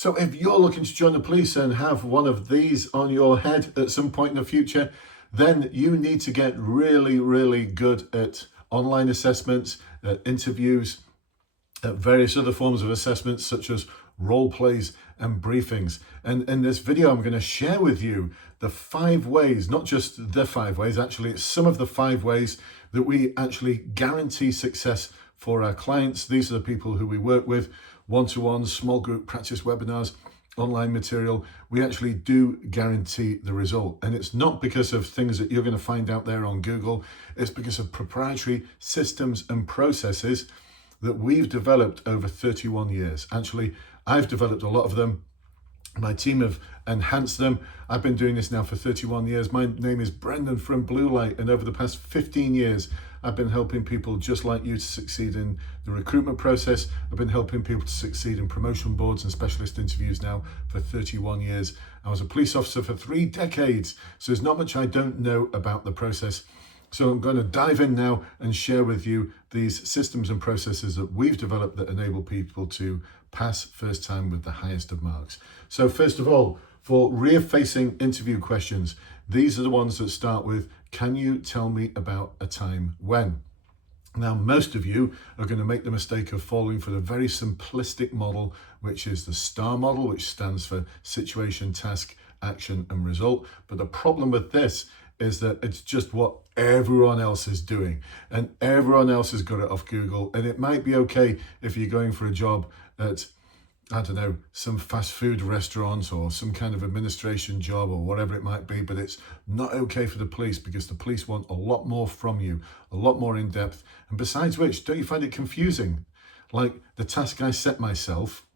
So if you're looking to join the police and have one of these on your head at some point in the future, then you need to get really, really good at online assessments, at interviews, at various other forms of assessments such as role plays and briefings. And in this video, I'm going to share with you the 5 ways, not just the 5 ways, actually, it's some of the 5 ways that we actually guarantee success for our clients. These are the people who we work with, one-to-ones, small group practice webinars, online material. We actually do guarantee the result. And it's not because of things that you're going to find out there on Google. It's because of proprietary systems and processes that we've developed over 31 years. Actually, I've developed a lot of them. My team have enhanced them. I've been doing this now for 31 years. My name is Brendan from Blue Light, and over the past 15 years, I've been helping people just like you to succeed in the recruitment process. I've been helping people to succeed in promotion boards and specialist interviews now for 31 years. I was a police officer for 3 decades, so there's not much I don't know about the process. So I'm going to dive in now and share with you these systems and processes that we've developed that enable people to pass first time with the highest of marks. So first of all, for rear-facing interview questions, these are the ones that start with, can you tell me about a time when? Now, most of you are going to make the mistake of falling for the very simplistic model, which is the STAR model, which stands for situation, task, action, and result. But the problem with this is that it's just what everyone else is doing, and everyone else has got it off Google. And it might be okay if you're going for a job at, I don't know, some fast food restaurant or some kind of administration job or whatever it might be, but it's not okay for the police because the police want a lot more from you, a lot more in depth. And besides which, don't you find it confusing? Like the task I set myself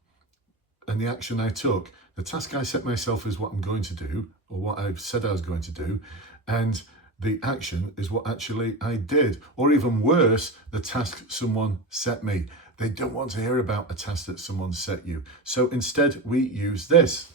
and the action I took. The task I set myself is what I'm going to do, or what I've said I was going to do, and the action is what actually I did. Or even worse, the task someone set me. They don't want to hear about a task that someone set you. So instead, we use this.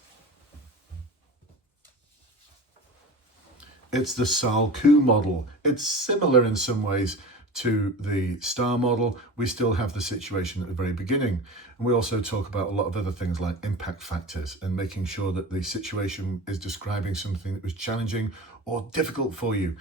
It's the SAARKLU model. It's similar in some ways to the STAR model. We still have the situation at the very beginning. And we also talk about a lot of other things like impact factors and making sure that the situation is describing something that was challenging or difficult for you.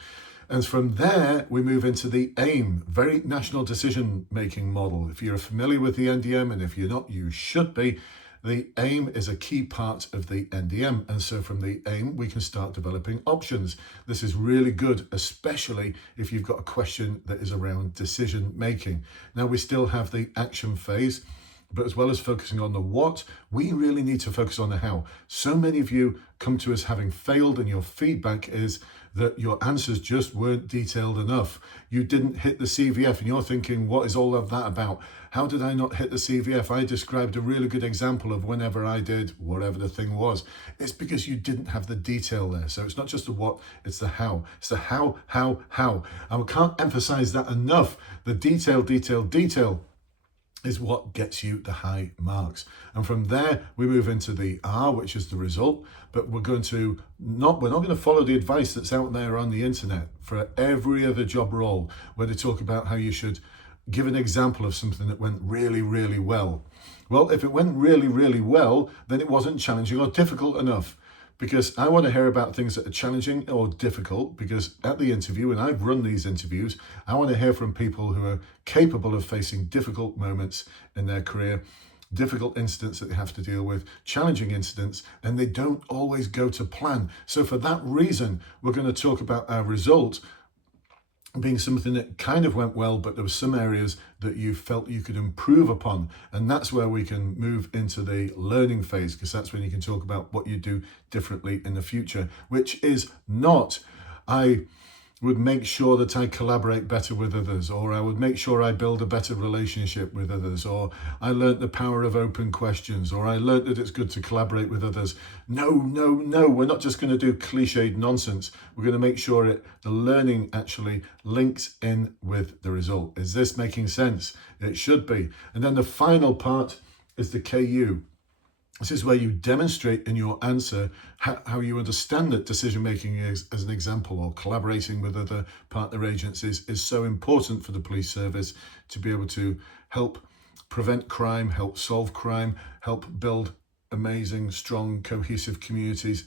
And from there, we move into the AIM, very national decision-making model. If you're familiar with the NDM, and if you're not, you should be, the AIM is a key part of the NDM. And so from the AIM, we can start developing options. This is really good, especially if you've got a question that is around decision making. Now, we still have the action phase, but as well as focusing on the what, we really need to focus on the how. So many of you come to us having failed, and your feedback is that your answers just weren't detailed enough. You didn't hit the CVF, and you're thinking, what is all of that about? How did I not hit the CVF? I described a really good example of whenever I did whatever the thing was. It's because you didn't have the detail there. So it's not just the what, it's the how. It's the how. And we can't emphasize that enough. The detail is what gets you the high marks. And from there, we move into the R, which is the result. But we're not going to follow the advice that's out there on the internet for every other job role, where they talk about how you should give an example of something that went really, really well. Well, if it went really, really well, then it wasn't challenging or difficult enough. Because I want to hear about things that are challenging or difficult, because at the interview, and I've run these interviews, I want to hear from people who are capable of facing difficult moments in their career, difficult incidents that they have to deal with, challenging incidents, and they don't always go to plan. So for that reason, we're going to talk about our result being something that kind of went well, but there were some areas that you felt you could improve upon. And that's where we can move into the learning phase, because that's when you can talk about what you do differently in the future, which is not, I would make sure that I collaborate better with others, or I would make sure I build a better relationship with others, or I learnt the power of open questions, or I learnt that it's good to collaborate with others. No, we're not just going to do cliched nonsense. We're going to make sure the learning actually links in with the result. Is this making sense? It should be. And then the final part is the KU. This is where you demonstrate in your answer how you understand that decision-making is, as an example, or collaborating with other partner agencies is so important for the police service to be able to help prevent crime, help solve crime, help build amazing, strong, cohesive communities.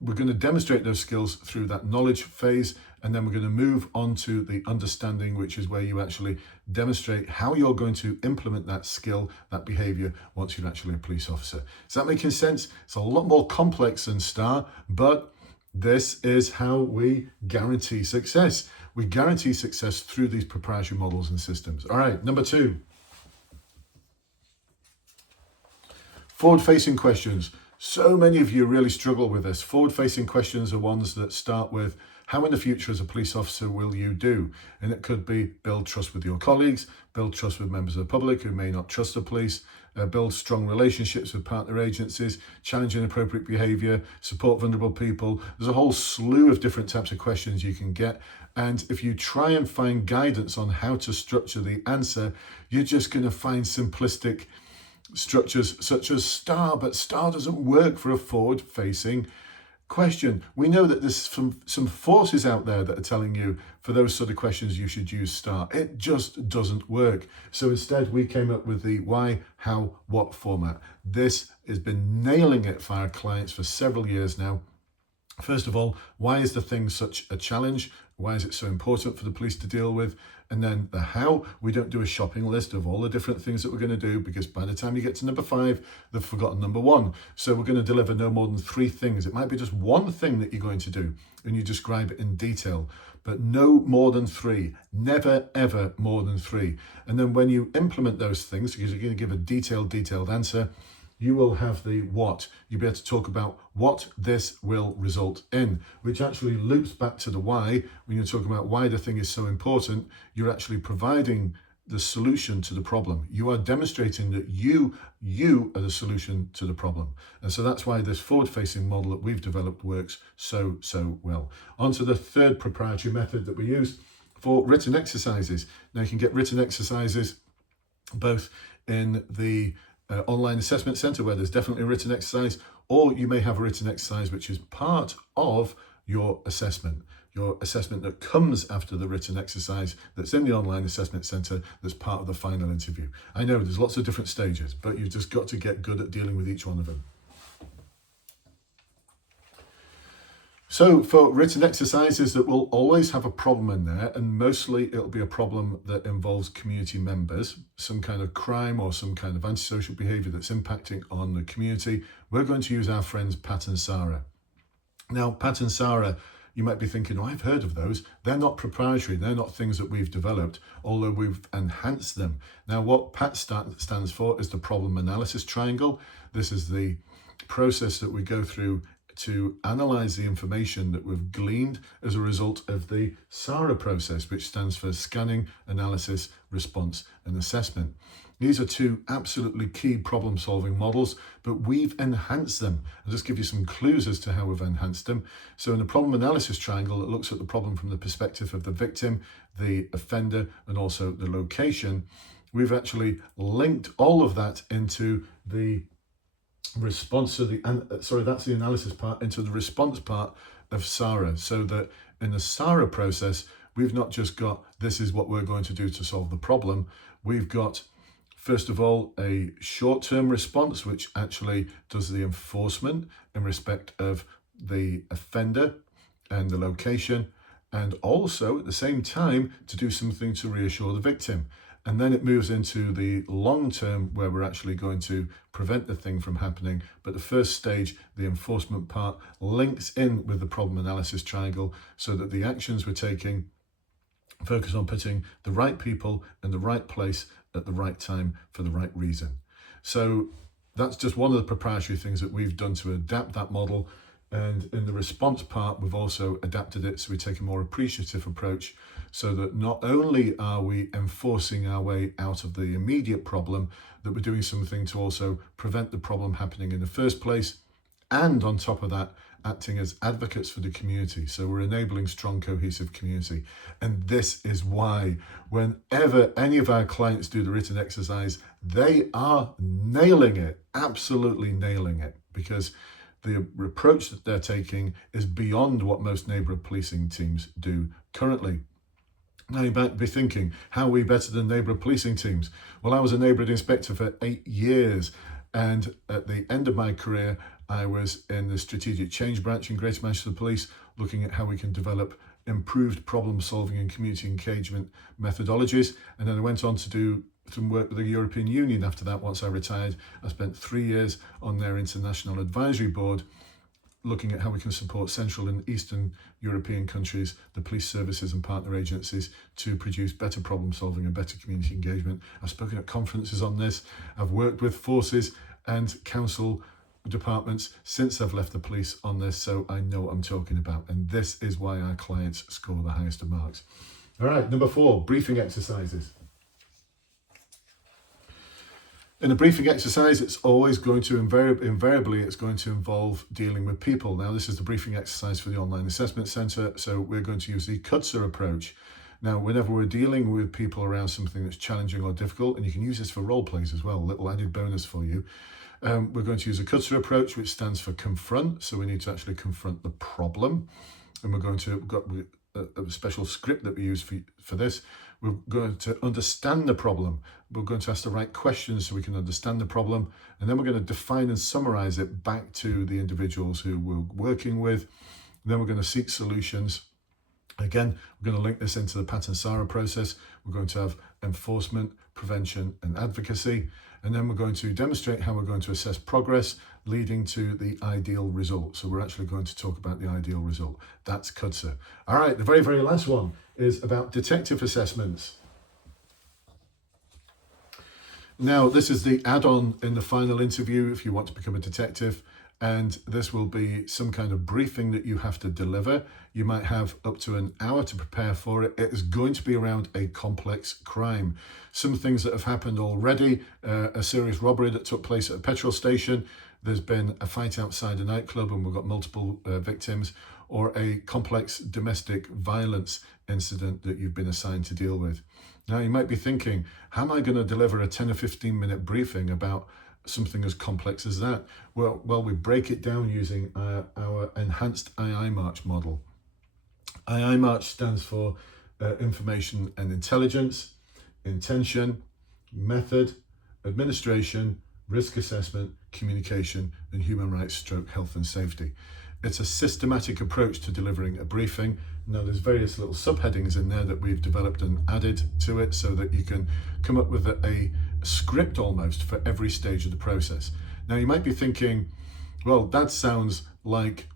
We're going to demonstrate those skills through that knowledge phase, and then we're going to move on to the understanding, which is where you actually demonstrate how you're going to implement that skill, that behavior, once you're actually a police officer. Is that making sense? It's a lot more complex than STAR, but this is how we guarantee success. We guarantee success through these proprietary models and systems. All right, number 2. Forward-facing questions. So many of you really struggle with this. Forward-facing questions are ones that start with, how in the future as a police officer will you do? And it could be build trust with your colleagues, build trust with members of the public who may not trust the police, build strong relationships with partner agencies, challenge inappropriate behaviour, support vulnerable people. There's a whole slew of different types of questions you can get. And if you try and find guidance on how to structure the answer, you're just going to find simplistic structures such as STAR, but STAR doesn't work for a forward-facing question. We know that there's some forces out there that are telling you for those sort of questions you should use STAR. It just doesn't work. So instead we came up with the why, how, what format. This has been nailing it for our clients for several years now. First of all, why is the thing such a challenge? Why is it so important for the police to deal with? And then the how, we don't do a shopping list of all the different things that we're going to do, because by the time you get to number 5, they've forgotten number 1. So we're going to deliver no more than 3 things. It might be just one thing that you're going to do and you describe it in detail, but no more than 3, never, ever more than 3. And then when you implement those things, because you're going to give a detailed answer, you will have the what. You'll be able to talk about what this will result in, which actually loops back to the why. When you're talking about why the thing is so important, you're actually providing the solution to the problem. You are demonstrating that you are the solution to the problem. And so that's why this forward-facing model that we've developed works so well. On to the third proprietary method that we use for written exercises. Now you can get written exercises both in the online assessment center, where there's definitely a written exercise, or you may have a written exercise which is part of your assessment that comes after the written exercise that's in the online assessment center, that's part of the final interview. I know there's lots of different stages, but you've just got to get good at dealing with each one of them. So for written exercises that will always have a problem in there, and mostly it'll be a problem that involves community members, some kind of crime or some kind of antisocial behaviour that's impacting on the community, we're going to use our friends PAT and SARA. Now, PAT and SARA, you might be thinking, oh, I've heard of those. They're not proprietary. They're not things that we've developed, although we've enhanced them. Now, what PAT stands for is the problem analysis triangle. This is the process that we go through to analyze the information that we've gleaned as a result of the SARA process, which stands for scanning, analysis, response, and assessment. These are 2 absolutely key problem-solving models, but we've enhanced them. I'll just give you some clues as to how we've enhanced them. So in the problem analysis triangle, it looks at the problem from the perspective of the victim, the offender, and also the location. We've actually linked all of that into the response to that's the analysis part, into the response part of SARA, so that in the SARA process, we've not just got this is what we're going to do to solve the problem. We've got, first of all, a short-term response, which actually does the enforcement in respect of the offender and the location, and also at the same time to do something to reassure the victim. And then it moves into the long term, where we're actually going to prevent the thing from happening. But the first stage, the enforcement part, links in with the problem analysis triangle, so that the actions we're taking focus on putting the right people in the right place at the right time for the right reason. So that's just one of the proprietary things that we've done to adapt that model. And in the response part, we've also adapted it so we take a more appreciative approach, so that not only are we enforcing our way out of the immediate problem, that we're doing something to also prevent the problem happening in the first place, and on top of that, acting as advocates for the community. So we're enabling strong, cohesive community. And this is why whenever any of our clients do the written exercise, they are nailing it, absolutely nailing it, because the approach that they're taking is beyond what most neighbourhood policing teams do currently. Now you might be thinking, how are we better than neighbourhood policing teams? Well, I was a neighbourhood inspector for 8 years. And at the end of my career, I was in the strategic change branch in Greater Manchester Police, looking at how we can develop improved problem solving and community engagement methodologies. And then I went on to do some work with the European Union after that. Once I retired, I spent 3 years on their international advisory board, looking at how we can support Central and Eastern European countries, the police services and partner agencies, to produce better problem solving and better community engagement. I've spoken at conferences on this. I've worked with forces and council departments since I've left the police on this, so I know what I'm talking about. And this is why our clients score the highest of marks. All right, number 4, briefing exercises. In a briefing exercise, it's always going to invariably it's going to involve dealing with people. Now, this is the briefing exercise for the Online Assessment Centre, so we're going to use the CUTSA approach. Now, whenever we're dealing with people around something that's challenging or difficult, and you can use this for role plays as well, a little added bonus for you, we're going to use a CUTSA approach, which stands for confront. So we need to actually confront the problem, and we're going to we've got a special script that we use for this. We're going to understand the problem. We're going to ask the right questions so we can understand the problem. And then we're going to define and summarize it back to the individuals who we're working with. And then we're going to seek solutions. Again, we're going to link this into the PAT and SARA process. We're going to have enforcement, prevention, and advocacy. And then we're going to demonstrate how we're going to assess progress, leading to the ideal result. So we're actually going to talk about the ideal result. That's CUTSA. All right, the very, very last one is about detective assessments. Now, this is the add-on in the final interview if you want to become a detective. And this will be some kind of briefing that you have to deliver. You might have up to an hour to prepare for it. It is going to be around a complex crime. Some things that have happened already, a serious robbery that took place at a petrol station. There's been a fight outside a nightclub and we've got multiple victims, or a complex domestic violence incident that you've been assigned to deal with. Now, you might be thinking, how am I going to deliver a 10 or 15 minute briefing about something as complex as that? Well, we break it down using our enhanced IIM MARCH model. IIM MARCH stands for information and intelligence, intention, method, administration, risk assessment, communication, and human rights / health and safety. It's a systematic approach to delivering a briefing. Now, there's various little subheadings in there that we've developed and added to it so that you can come up with a script almost for every stage of the process. Now, you might be thinking, well, that sounds like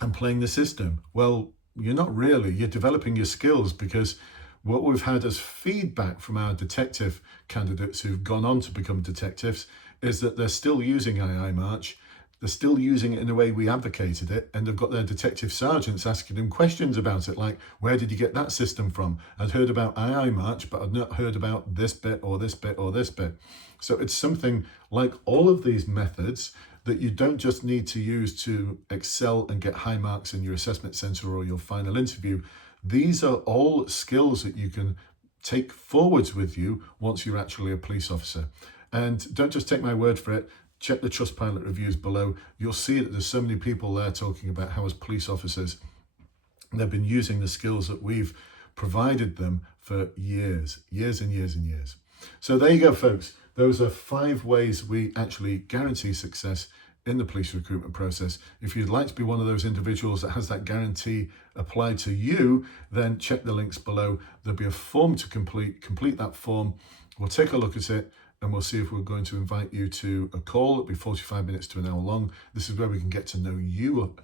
I'm playing the system. Well, you're not really. You're developing your skills, because what we've had as feedback from our detective candidates who've gone on to become detectives is that they're still using IIM MARCH. They're still using it in the way we advocated it, and they've got their detective sergeants asking them questions about it, like, where did you get that system from? I'd heard about IIM MARCH, but I'd not heard about this bit or this bit or this bit. So it's something like all of these methods that you don't just need to use to excel and get high marks in your assessment centre or your final interview. These are all skills that you can take forwards with you once you're actually a police officer. And don't just take my word for it. Check the Trustpilot reviews below. You'll see that there's so many people there talking about how, as police officers, they've been using the skills that we've provided them for years and years and years. So there you go, folks. Those are 5 ways we actually guarantee success in the police recruitment process. If you'd like to be one of those individuals that has that guarantee applied to you, then check the links below. There'll be a form to complete that form. We'll take a look at it, and we'll see if we're going to invite you to a call. It'll be 45 minutes to an hour long. This is where we can get to know you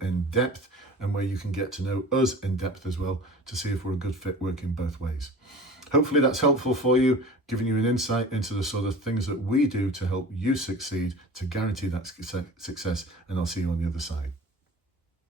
in depth, and where you can get to know us in depth as well, to see if we're a good fit working both ways. Hopefully that's helpful for you, giving you an insight into the sort of things that we do to help you succeed, to guarantee that success, and I'll see you on the other side.